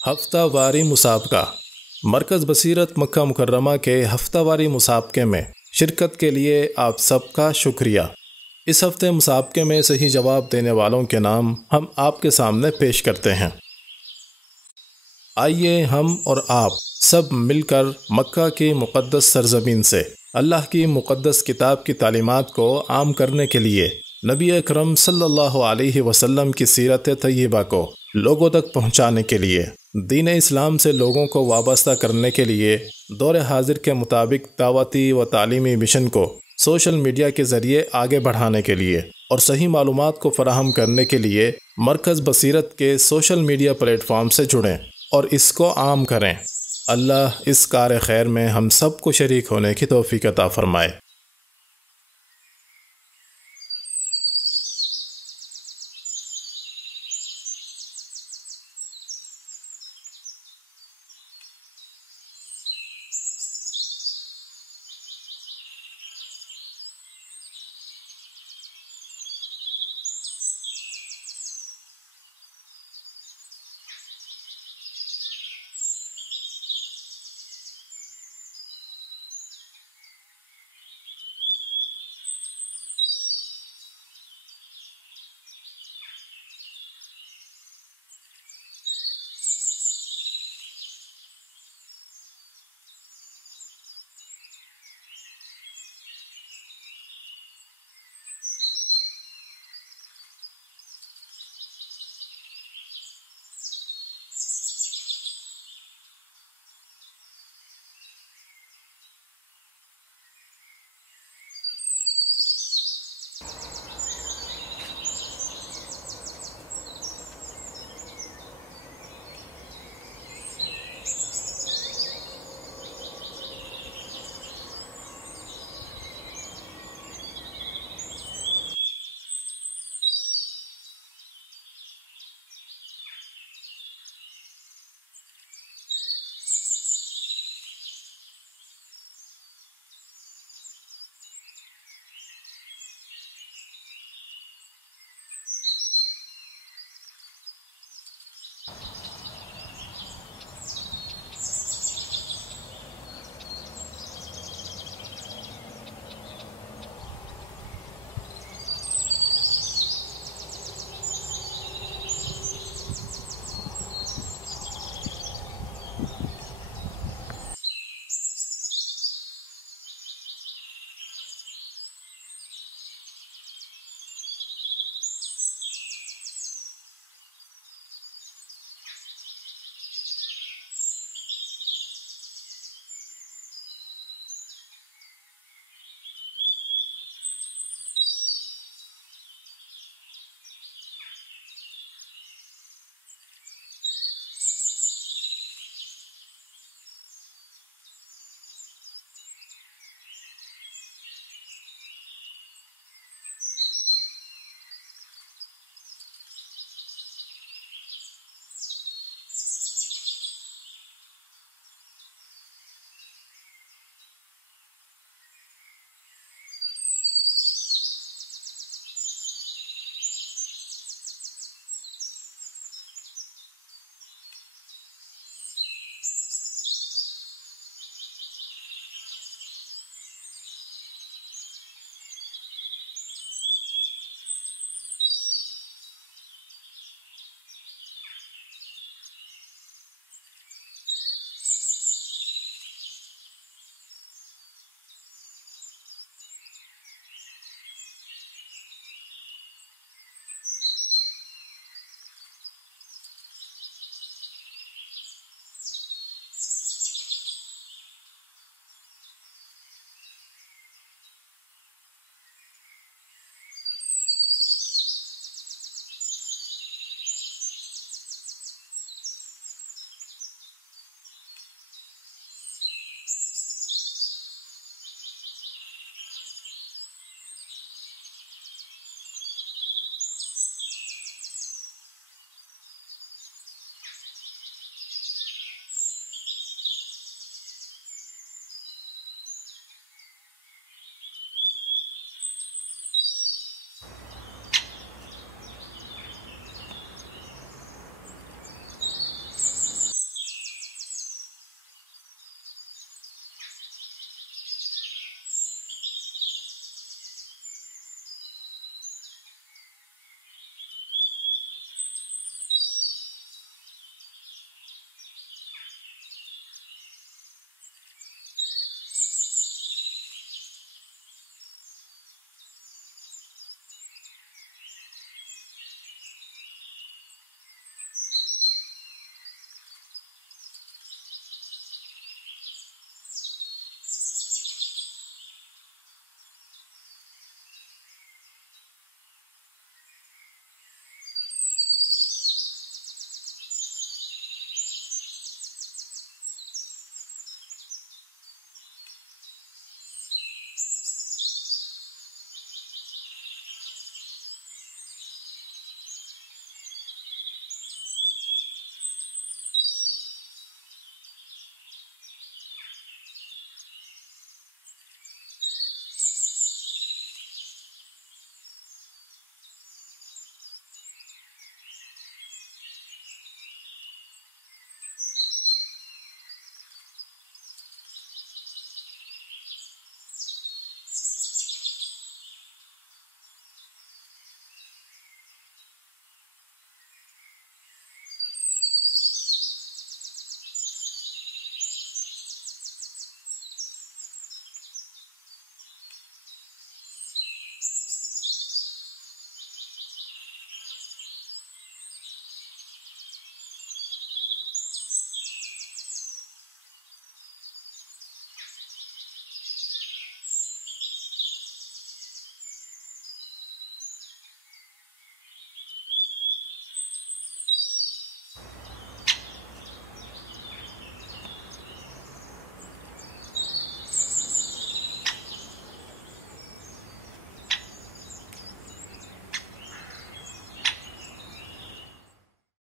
हफ्तावारी मुसाबका। मरकज़ बसीरत मक्का मुकर्रमा के हफ्तावारी मुसाबके में शिरकत के लिए आप सबका शुक्रिया। इस हफ्ते मुसाबके में सही जवाब देने वालों के नाम हम आपके सामने पेश करते हैं। आइए हम और आप सब मिलकर मक्का की मुक़द्दस सरज़मीन से अल्लाह की मुक़द्दस किताब की तालीमात को आम करने के लिए नबी अकरम सल्लल्लाहु अलैहि वसल्लम की सीरत तय्यबा को लोगों तक पहुँचाने के लिए, दीन इस्लाम से लोगों को वाबस्ता करने के लिए दौर हाजिर के मुताबिक दावती व तालीमी मिशन को सोशल मीडिया के ज़रिए आगे बढ़ाने के लिए और सही मालूमात को फ़राहम करने के लिए मरकज़ बसीरत के सोशल मीडिया प्लेटफॉर्म से जुड़ें और इसको आम करें। अल्लाह इस कार खैर में हम सब को शरीक होने की तौफीक अता फ़रमाए।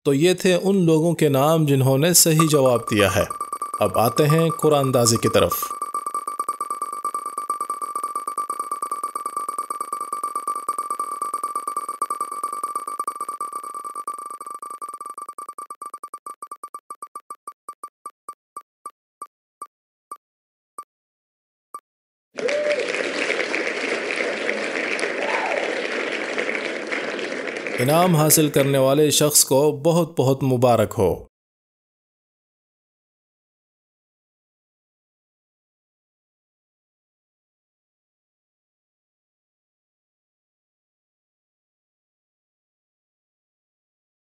तो ये थे उन लोगों के नाम जिन्होंने सही जवाब दिया है। अब आते हैं कुरानदाजी की तरफ। इनाम हासिल करने वाले शख्स को बहुत बहुत मुबारक हो।